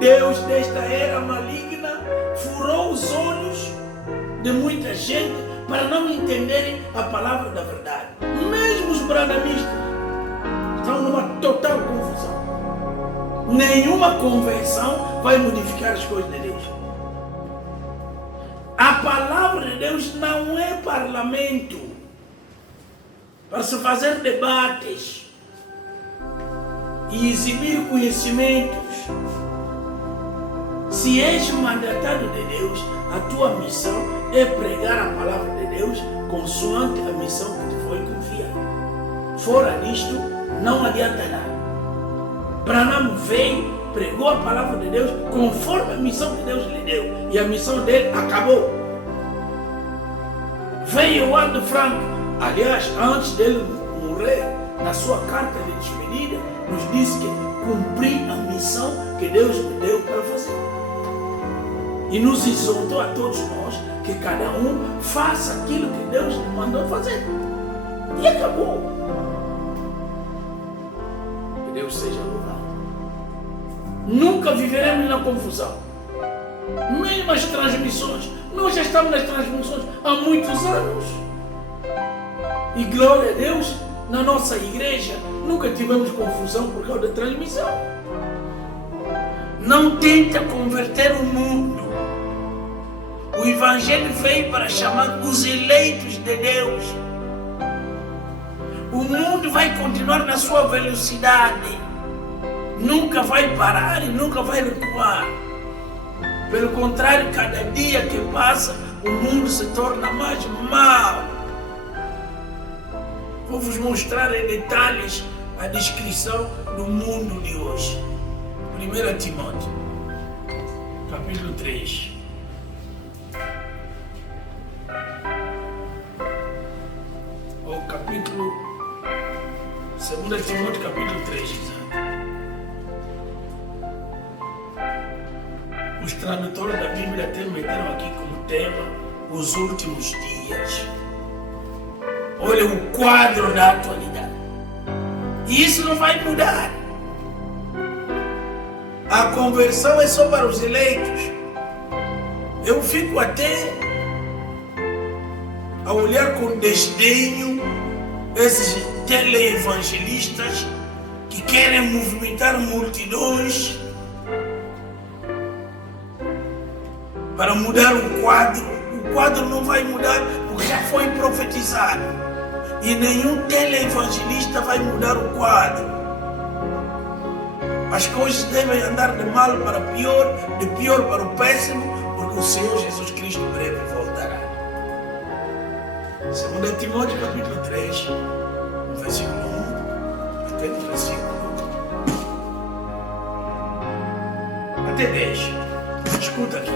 Deus desta era maligna furou os olhos de muita gente para não entenderem a palavra da verdade. Mesmo os branhamistas estão numa total confusão. Nenhuma convenção vai modificar as coisas de Deus. A palavra de Deus não é parlamento para se fazer debates e exibir conhecimentos. Se és mandatado de Deus, a tua missão é pregar a palavra de Deus consoante a missão que te foi confiada. Fora disto, não adianta nada. Branham veio, pregou a palavra de Deus conforme a missão que Deus lhe deu. E a missão dele acabou. Veio o Waldo Franco. Aliás, antes dele morrer, na sua carta de despedida, nos disse que cumpri a missão que Deus me deu para fazer. E nos exortou a todos nós que cada um faça aquilo que Deus lhe mandou fazer. E acabou. Que Deus seja louvado. Nunca viveremos na confusão. Mesmo as transmissões. Nós já estamos nas transmissões há muitos anos. E glória a Deus, na nossa igreja nunca tivemos confusão por causa da transmissão. Não tenta converter o mundo. O Evangelho veio para chamar os eleitos de Deus. O mundo vai continuar na sua velocidade. Nunca vai parar e nunca vai recuar. Pelo contrário, cada dia que passa, o mundo se torna mais mau. Vou vos mostrar em detalhes a descrição do mundo de hoje. 1 Timóteo, capítulo 3. Ou capítulo 2 Timóteo, capítulo 3, exato. Os tradutores da Bíblia até meteram aqui como tema os últimos dias. Olha o quadro da atualidade. E isso não vai mudar. A conversão é só para os eleitos. Eu fico até a olhar com desdenho esses teleevangelistas que querem movimentar multidões para mudar o quadro não vai mudar porque já foi profetizado. E nenhum televangelista vai mudar o quadro. As coisas devem andar de mal para pior, de pior para o péssimo, porque o Senhor Jesus Cristo breve voltará. 2 Timóteo capítulo 3, versículo 1 até o versículo até 10. Escuta aqui.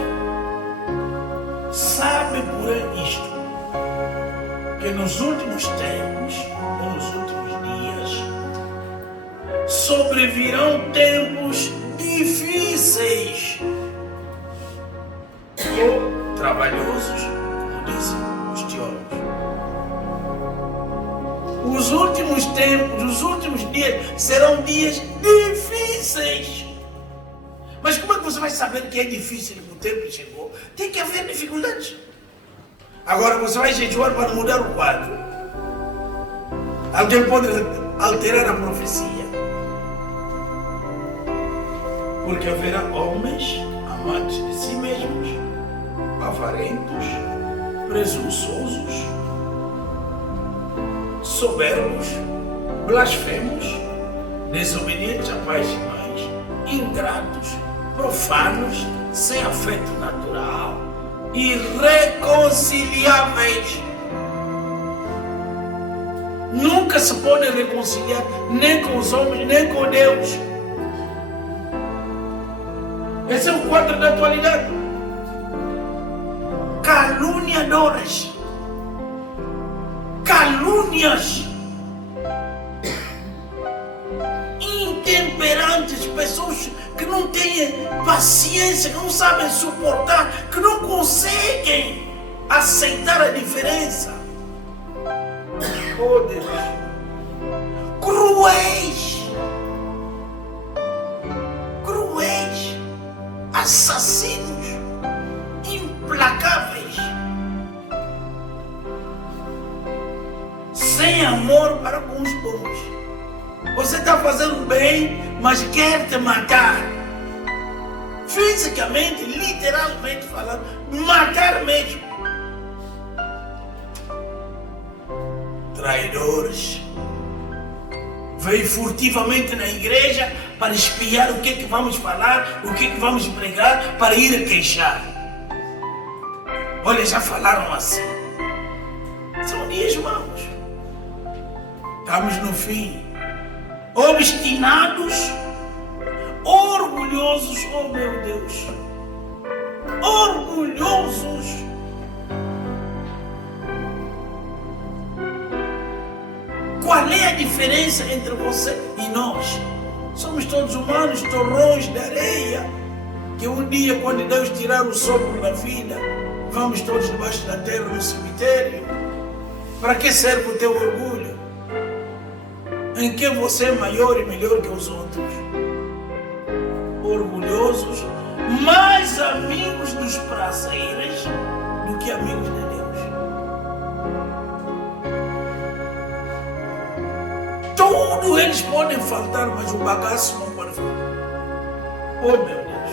Sabe, porém, isto, que nos últimos tempos, ou nos últimos dias, sobrevirão tempos difíceis ou trabalhosos, como dizem os teólogos. Os últimos tempos, os últimos dias serão dias difíceis. Mas como é que você vai saber que é difícil que o tempo chegou? Tem que haver dificuldades. Agora você vai jejuar para mudar o quadro. Alguém pode alterar a profecia. Porque haverá homens amantes de si mesmos, avarentos, presunçosos, soberbos, blasfemos, desobedientes a pais e mães, ingratos, profanos, sem afeto natural, irreconciliáveis. Nunca se pode reconciliar nem com os homens, nem com Deus. Esse é o quadro da atualidade. Caluniadores, calúnias, intemperantes, pessoas que não têm paciência, que não sabem suportar, que não conseguem aceitar a diferença. Oh Deus, cruéis, assassinos, implacáveis, sem amor para com os bons. Você está fazendo bem, mas quer te matar. Fisicamente, literalmente falando, matar mesmo. Traidores. Veio furtivamente na igreja para espiar o que é que vamos falar, o que é que vamos pregar, para ir queixar. Olha, já falaram assim. São dias maus. Estamos no fim. Obstinados, orgulhosos, oh meu Deus, orgulhosos. Qual é a diferença entre você e nós? Somos todos humanos, torrões de areia, que um dia, quando Deus tirar o sopro da vida, vamos todos debaixo da terra no cemitério. Para que serve o teu orgulho? Em que você é maior e melhor que os outros? Orgulhosos, mais amigos dos prazeres do que amigos de Deus. Tudo eles podem faltar, mas o bagaço não pode faltar. Oh meu Deus!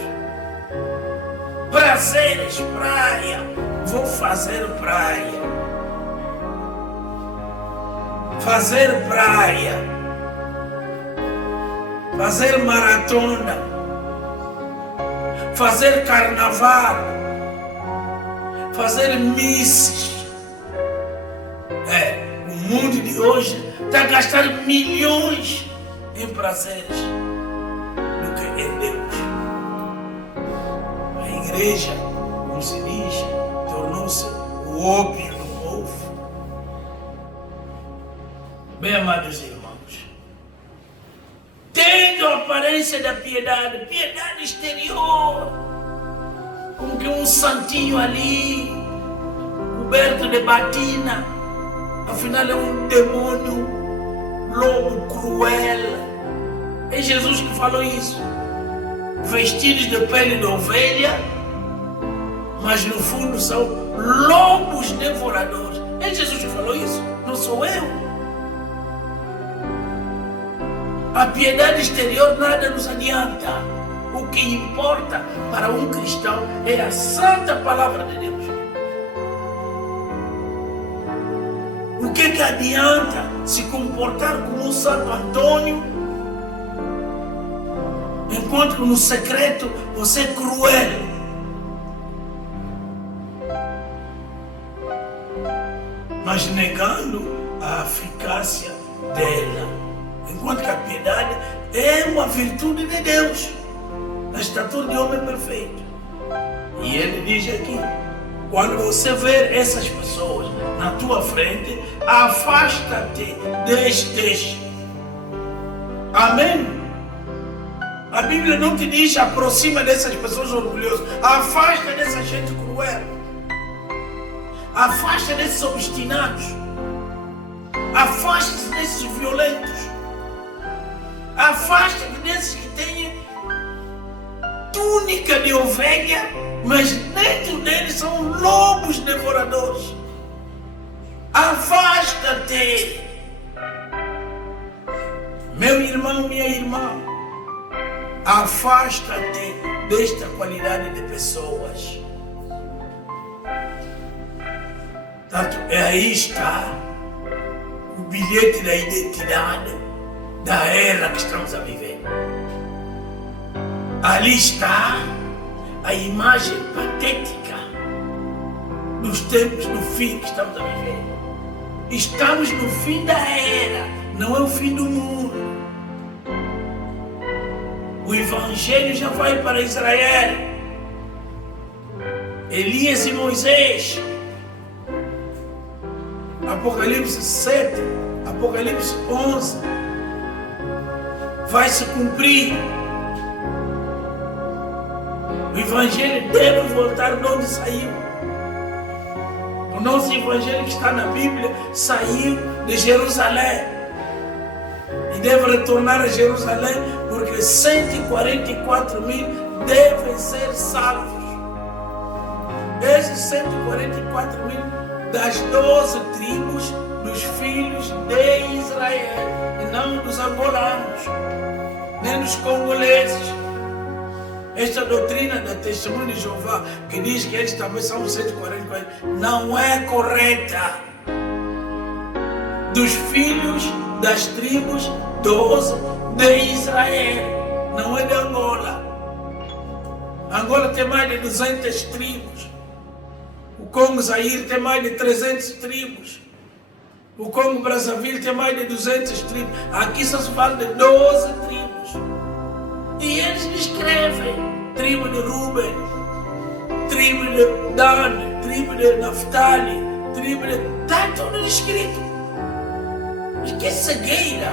Prazeres, praia, vou fazer praia. Fazer praia, fazer maratona, fazer carnaval, fazer misses. O mundo de hoje está a gastar milhões em prazeres do que em Deus. A igreja, como se diz, tornou-se o ópio do povo. Bem, amados irmãos, tendo a aparência da piedade, piedade exterior, como que um santinho ali, coberto de batina, afinal é um demônio, lobo cruel. É Jesus que falou isso. Vestidos de pele de ovelha, mas no fundo são lobos devoradores. É Jesus que falou isso, não sou eu. A piedade exterior nada nos adianta. O que importa para um cristão é a santa palavra de Deus. O que adianta se comportar como um Santo Antônio, enquanto no secreto você é cruel? Mas negando a eficácia dela. Enquanto que a piedade é uma virtude de Deus, na estatura de homem perfeito. E ele diz aqui, quando você ver essas pessoas na tua frente, afasta-te destes. Amém? A Bíblia não te diz aproxima dessas pessoas orgulhosas. Afasta dessa gente cruel. Afasta desses obstinados. Afasta-se desses violentos. Afasta-te desses que têm túnica de ovelha, mas dentro deles são lobos devoradores. Afasta-te. Meu irmão, minha irmã, afasta-te desta qualidade de pessoas. Tanto aí está o bilhete da identidade da era que estamos a viver. Ali está a imagem patética dos tempos do fim que estamos a viver. Estamos no fim da era, não é o fim do mundo. O Evangelho já vai para Israel. Elias e Moisés. Apocalipse 7, Apocalipse 11. Vai se cumprir. O Evangelho deve voltar de onde saiu. O nosso Evangelho que está na Bíblia saiu de Jerusalém. E deve retornar a Jerusalém porque 144 mil devem ser salvos. Esses 144 mil das 12 tribos dos filhos de Israel, e não dos angolanos, nem dos congoleses. Esta doutrina da Testemunha de Jeová, que diz que eles também são 144, não é correta. Dos filhos das tribos 12 de Israel, não é de Angola. Angola tem mais de 200 tribos. O Congo Zaire tem mais de 300 tribos. O Congo Brazzaville tem mais de 200 tribos. Aqui só se fala de 12 tribos. E eles descrevem tribo de Ruben, tribo de Dan, tribo de Naftali, tribo de... Está tudo escrito. Mas que cegueira!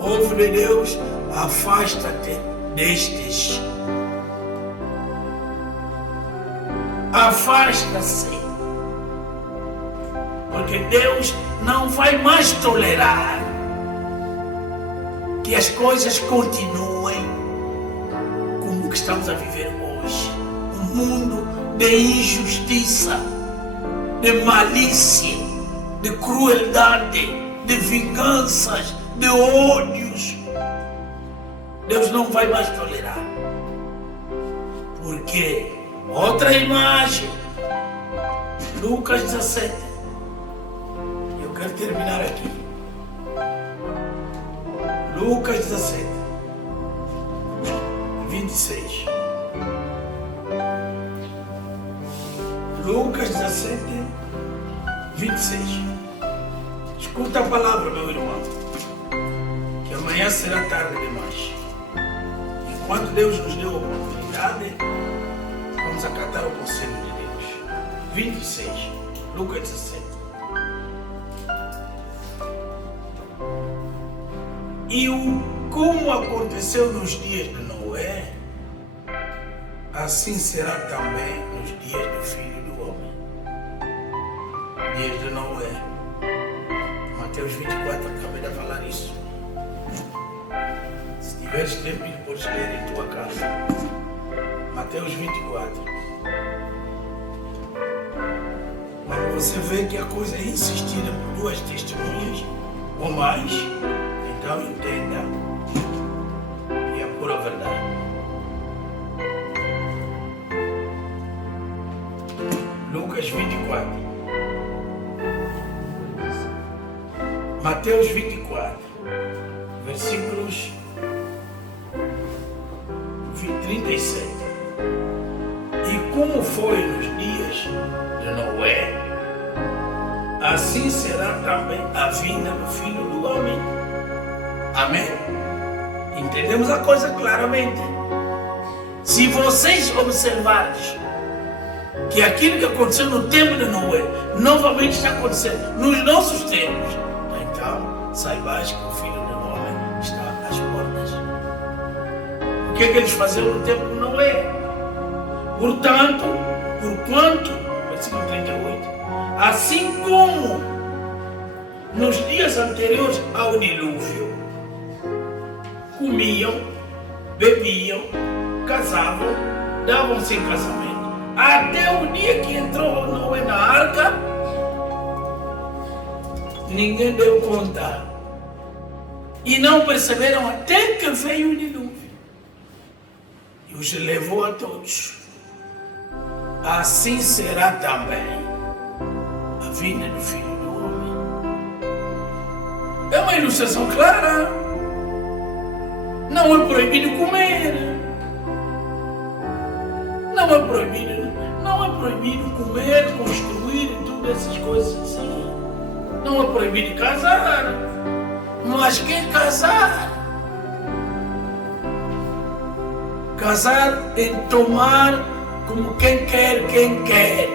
Povo de Deus, afasta-te destes. Afasta-se. Porque Deus não vai mais tolerar que as coisas continuem como que estamos a viver hoje. Um mundo de injustiça, de malícia, de crueldade, de vinganças, de ódios. Deus não vai mais tolerar. Porque outra imagem, Lucas 17. Eu quero terminar aqui. Lucas 17, 26. Lucas 17, 26. Escuta a palavra, meu irmão, que amanhã será tarde demais. Enquanto Deus nos deu a oportunidade, vamos acatar o conselho de Deus. 26, Lucas 17. E como aconteceu nos dias de Noé, assim será também nos dias do Filho do Homem. Dias de Noé. Mateus 24, acabei de falar isso. Se tiveres tempo, podes ler em tua casa. Mateus 24. Quando você vê que a coisa é insistida por duas testemunhas ou mais, então entenda pura verdade. Lucas 24. Mateus 24. Versículos 37. E como foi nos dias de Noé, assim será também a vinda do Filho do Homem. Amém? Entendemos a coisa claramente. Se vocês observarem que aquilo que aconteceu no tempo de Noé novamente está acontecendo nos nossos tempos, então saibais que o Filho do Homem está às portas. O que é que eles faziam no tempo de Noé? Portanto, porquanto, versículo 38, assim como nos dias anteriores ao dilúvio, comiam, bebiam, casavam, davam-se em casamento, até o dia que entrou Noé na arca, ninguém deu conta. E não perceberam até que veio o dilúvio. E os levou a todos. Assim será também a vinda do Filho do Homem. É uma ilustração clara. Não é proibido comer. Não é proibido comer, construir e tudo essas coisas assim. Não é proibido casar. Mas quem casar? Casar é tomar como quem quer.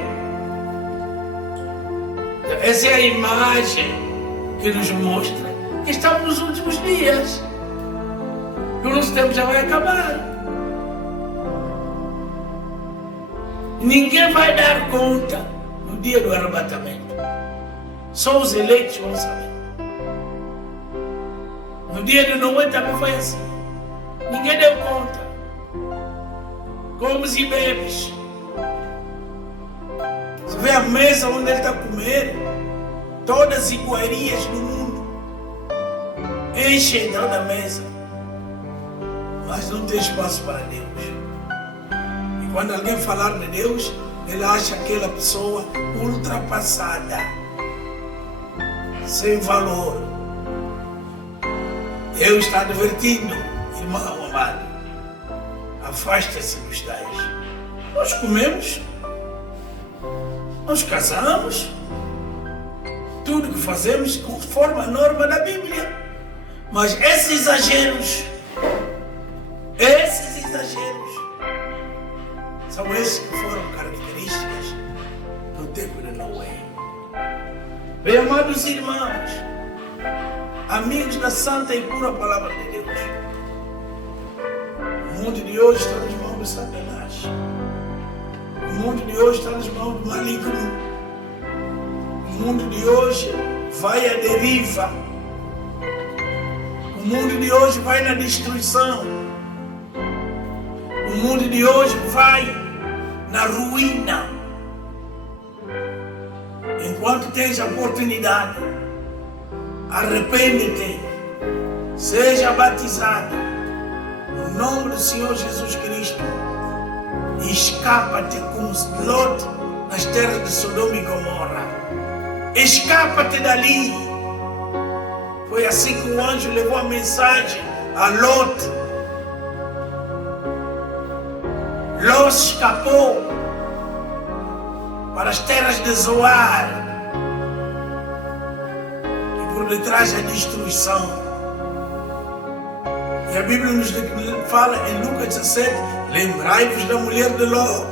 Essa é a imagem que nos mostra que estamos nos últimos dias. Que o nosso tempo já vai acabar. Ninguém vai dar conta no dia do arrebatamento. Só os eleitos vão saber. No dia de Noé também foi assim. Ninguém deu conta. Comes e bebes. Você vê a mesa onde ele está a comer, todas as iguarias do mundo enchem toda a mesa, mas não tem espaço para Deus. E quando alguém falar de Deus, ele acha aquela pessoa ultrapassada, sem valor. Deus está advertindo, irmão amado, afasta-se dos tais. Nós comemos, nós casamos, tudo que fazemos conforme a norma da Bíblia. Mas esses exageros são esses que foram características do tempo de Noé. Bem, amados irmãos, amigos da santa e pura palavra de Deus, o mundo de hoje está nas mãos de Satanás. O mundo de hoje está nas mãos do maligno. O mundo de hoje vai à deriva. O mundo de hoje vai na destruição. O mundo de hoje vai na ruína. Enquanto tens a oportunidade, arrepende-te, seja batizado no nome do Senhor Jesus Cristo e escapa-te como Lot nas terras de Sodoma e Gomorra. Escapa-te dali. Foi assim que o anjo levou a mensagem a Lot. Lot escapou para as terras de Zoar e por detrás a destruição. E a Bíblia nos fala em Lucas 17, lembrai-vos da mulher de Ló.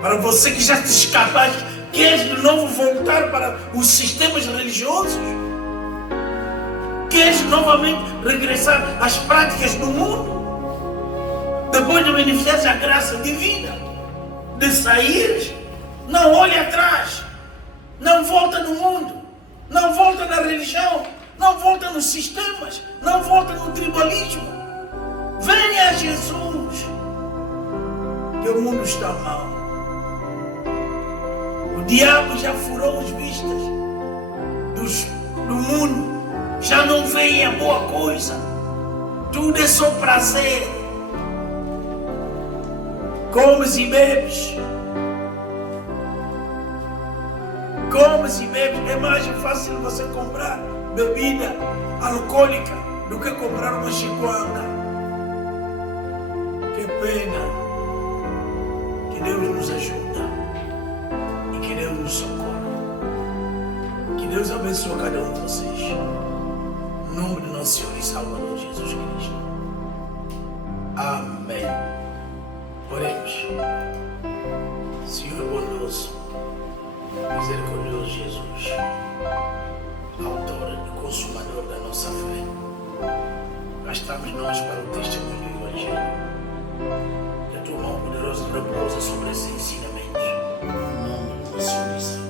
Para você que já te escapaste, queres de novo voltar para os sistemas religiosos? Queres novamente regressar às práticas do mundo? Depois de beneficiar a graça divina, de sair, não olhe atrás, não volta no mundo, não volta na religião, não volta nos sistemas, não volta no tribalismo. Venha a Jesus, que o mundo está mal. O diabo já furou as vistas do mundo, já não vem a boa coisa. Tudo é só prazer. Comes e bebes. Comes e bebes. É mais fácil você comprar bebida alcoólica do que comprar uma chiquanga. Que pena. Que Deus nos ajuda. E que Deus nos socorra. Que Deus abençoe cada um de vocês. Em nome do nosso Senhor e Salvador Jesus Cristo. Amém. Oremos. Senhor bondoso, misericordioso Jesus, autor e consumador da nossa fé, cá estamos nós para o testemunho do Evangelho. Que a tua mão poderosa repousa sobre esses ensinamentos. Em nome do nosso Senhor e Salvador.